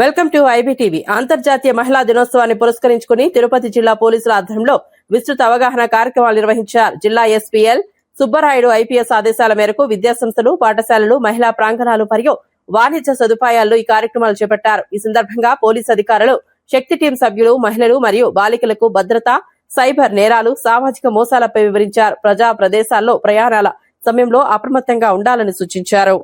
Welcome to IBTV. అంతర్జాతీయ మహిళా దినోత్సవాన్ని పురస్కరించుకుని తిరుపతి జిల్లా పోలీసుల ఆధ్వర్యంలో విస్తృత అవగాహన కార్యక్రమాలు నిర్వహించారు. జిల్లా ఎస్పీఎల్ సుబ్బరాయుడు ఐపీఎస్ ఆదేశాల మేరకు విద్యాసంస్థలు, పాఠశాలలు, మహిళా ప్రాంగణాలు మరియు వాణిజ్య సదుపాయాల్లో ఈ కార్యక్రమాలు చేపట్టారు. ఈ సందర్భంగా పోలీసు అధికారులు, శక్తి టీం సభ్యులు మహిళలు మరియు బాలికలకు భద్రత, సైబర్ నేరాలు, సామాజిక మోసాలపై వివరించారు. ప్రజా ప్రదేశాల్లో ప్రయాణాల సమయంలో అప్రమత్తంగా ఉండాలని సూచించారు.